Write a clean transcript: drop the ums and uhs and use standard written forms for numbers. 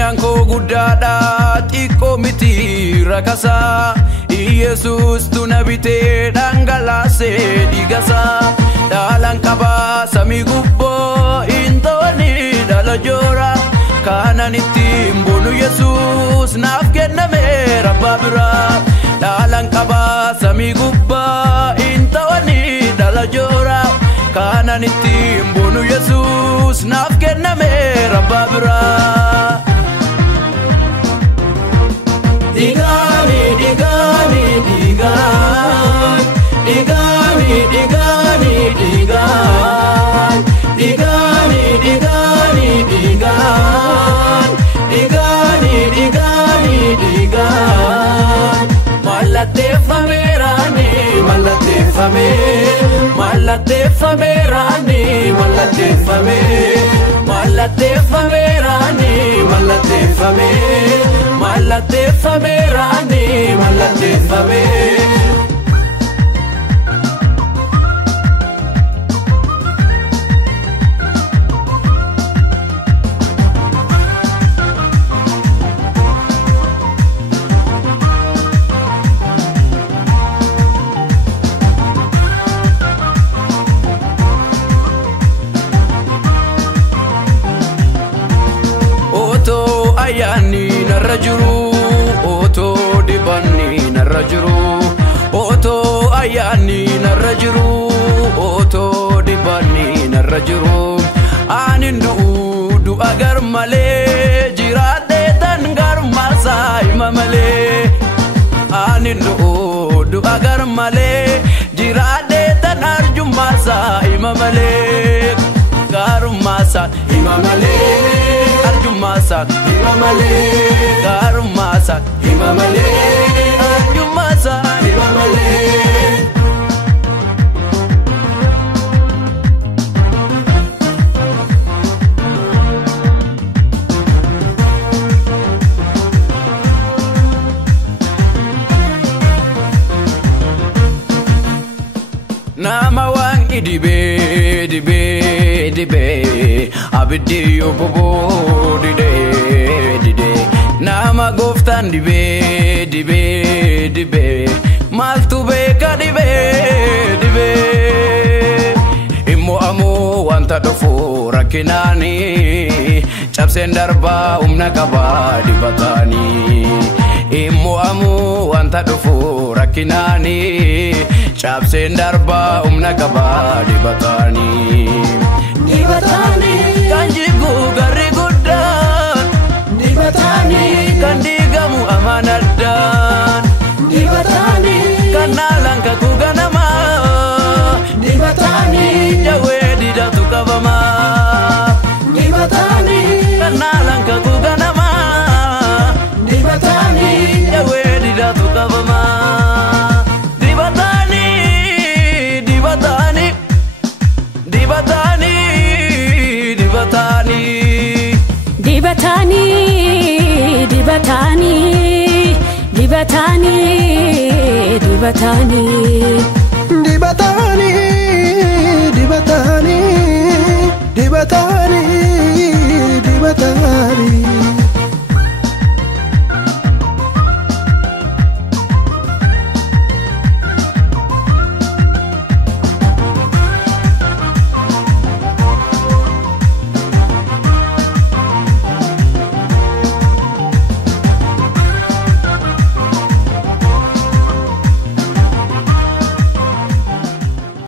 Jireenyaan koo guddaadha xiqqoo miti rakasa Yesus tu na bitee dhangalaasee dhiigasaa dhaalan qabaa samii gubboo intooni dhala joora kanan ittiin boonu Yesus naaf kenname rabbaa biraa dhaalan qabaa samii gubbaa intooni dhala joora kanan ittiin boonu Yesus naaf kenname rabbaa biraa. Digani, digani, digan, digani, digani, digan, digani, digani, digan, digani, digani, digan. Malatteffame rani, malatteffame, malatteffame rani, malatteffame, malatteffame rani, malatteffame. Malatteffame rani, malatteffame. Oto ayani narra jiru. Oto dibanni narra jiru Oto ayani narra jiru Oto dibanni narra jiru Anin du'u agar malee jiraadhe tan garmaasaa hima malee Anin du'u agar malee jiraadhe tan arjummaasaa hima malee Garummaasaan hima malee Arjummaasaan hima malee Garummaasaan hima malee Arjummaasaan hima malee. Nama waan idibee dibee dibee abiddi yoo boboo didee didee nama gooftaan dibee dibee dibee maaltu beeka dibee dibee immoo ammoo wanta dhufu rakkinaani cabseen darbaa humna qabaa dibataanii immoo ammoo wanta dhufu rakkinaani cabseen darbaa humna qabaa dibataanii dibataanii kan jigu garri guddaan dibataanii kan diigamu amanadhaan dibataanii kan naalan kakuu ganamaa dibataanii jawwee didatu qabamaa dibataanii kan naalan kakuu ganamaa dibataanii jawwee didatu qabamaa. Dibatani, dibatani, dibatani, dibatani, dibatani, dibatani, dibatani, dibatani.